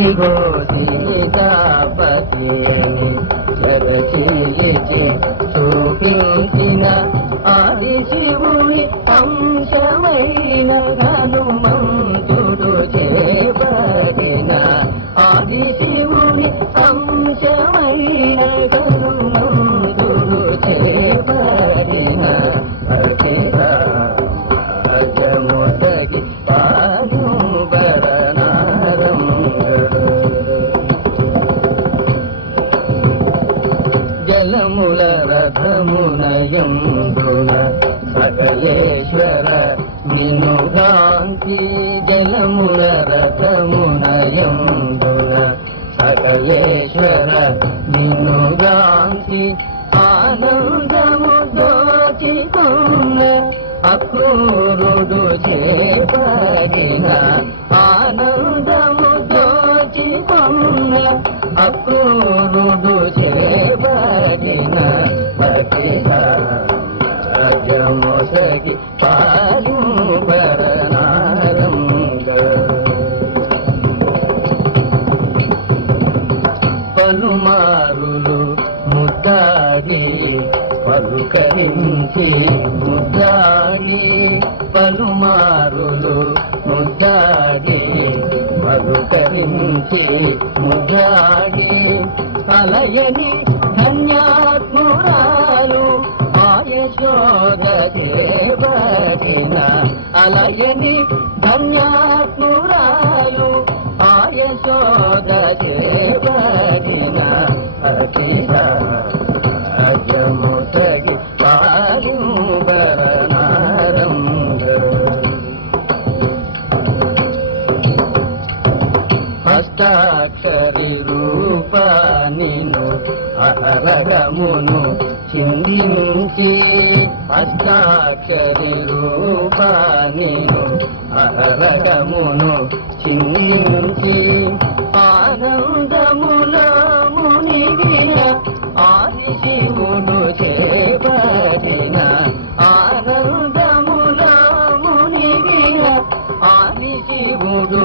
ఇగో సీతాపతి అని జగచీలిచి చూపించిన ఆది శివుని అంశమైన హనుమంతుడు చేపగిన ఆది శివుని అంశమైన హనుమంతుడు చేపగిన అజముదగి పాదుంబరనారం జలముల రథమునయంబున సకలేశ్వర నినుగాంతి జలముల రథమునయంబున సకలేశ్వర నినుగాంతి ఆనందము దోచికొన్న అక్రూరుడు చేపగిన ఆనందము దోచికొన్న అక్రూరుడు చేపగిన అజమోసగి పాలుంబరనారంగ పలుమారులు ముద్దాడి పలుకరించి ముద్దాడి పలుమారులు ముద్దాడి పలుకరించి ముద్దాడి అలయని ధన్యాత్మురాలు ఆయశోద దేవగిన అలయని ధన్యాత్మురాలు ఆయశోద దేవగిన అఖిల అజముతగి పాలింబరనారంగ హస్తాక్షరి రూపానిను అహరగమును చిందించి హస్తాక్షరి రూపానిను అహరగమును చిందించి ఆనందములో మునిగిన ఆది శివుడు చేపగిన ఆనందములో మునిగిన ఆది శివుడు